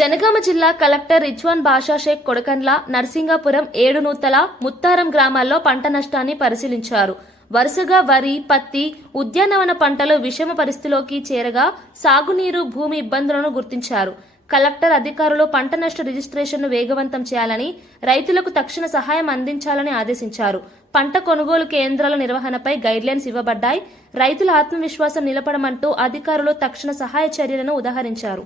జనగామ జిల్లా కలెక్టర్ రిజ్వాన్ బాషా షేక్ కొడకండ్ల నర్సింగాపురం ఏడునూతల ముత్తారం గ్రామాల్లో పంట నష్టాన్ని పరిశీలించారు. వరుసగా వరి పత్తి ఉద్యానవన పంటలు విషమ పరిస్థితిలోకి చేరగా సాగునీరు భూమి ఇబ్బందులను గుర్తించారు. కలెక్టర్ అధికారులు పంట నష్ట రిజిస్ట్రేషన్ను వేగవంతం చేయాలని రైతులకు తక్షణ సహాయం అందించాలని ఆదేశించారు. పంట కొనుగోలు కేంద్రాల నిర్వహణపై గైడ్లైన్స్ ఇవ్వబడ్డాయి. రైతుల ఆత్మవిశ్వాసం నిలపడమంటూ అధికారులు తక్షణ సహాయ చర్యలను ఉదహరించారు.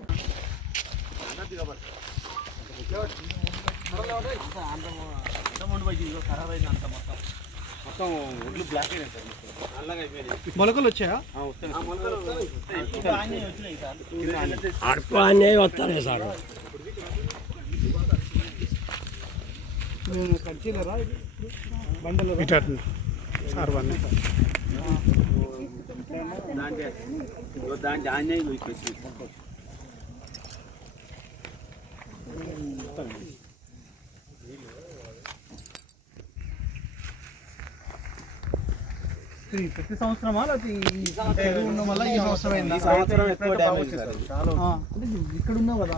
మొత్తం ఒడ్లు బ్లాక్ అయినాయి సార్ నల్లగా అయిపోయినాయి మొలకలు వచ్చాయా వస్తాయి సార్. వచ్చినాయి సార్. అడుపు వస్తాయి సార్ బండలు సార్ వన్నీ దాంట్లో దాంట్లో ఆంజనేయులు ఇట్లా వచ్చినాయి సార్. ఇది ప్రతి సంవత్సరమా? లేకపోతే ఉండడం వల్ల ఈ సంవత్సరం ఇక్కడ ఉన్నావు కదా?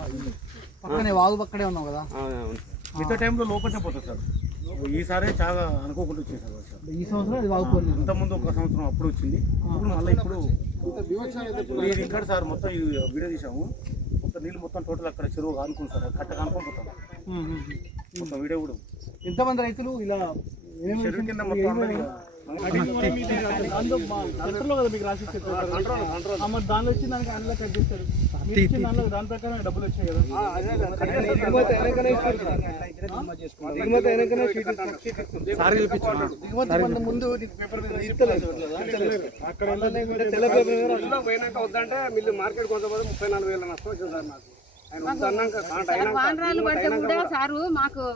పక్కనే వాగు పక్కనే ఉన్నావు కదా. మిగతా టైంలో లోపలికే పోతుంది సార్. ఈసారి చాలా అనుకోకుండా వచ్చింది సార్. ఈ సంవత్సరం ఇది వాగుపోలేదు ఇంతకుముందు ఒక సంవత్సరం అప్పుడు వచ్చింది. ఇప్పుడు మళ్ళీ ఇప్పుడు ఇక్కడ సార్ మొత్తం వీడియో తీసాము మొత్తం నీళ్ళు మొత్తం టోటల్ అక్కడ చెరువు ఆనుకుంది సార్ కట్ట పోతాం. మొత్తం వీడియో కూడా ఎంతమంది రైతులు ఇలా చెరువు కింద మొత్తం కదా మీకు రాసి దానిలో వచ్చి దానికి అందులో కట్ చేస్తారు ఇచ్చిన దానిలో దాని ప్రకారం డబ్బులు వచ్చాయి కదా దిగుమతి ముందు అక్కడ పోయినాక వద్దంటే మిల్లు మార్కెట్ కొంతమంది ముప్పై నాలుగు వేల నష్టం వచ్చింది నాకు వానరాలు పడితే కూడా సారు మాకు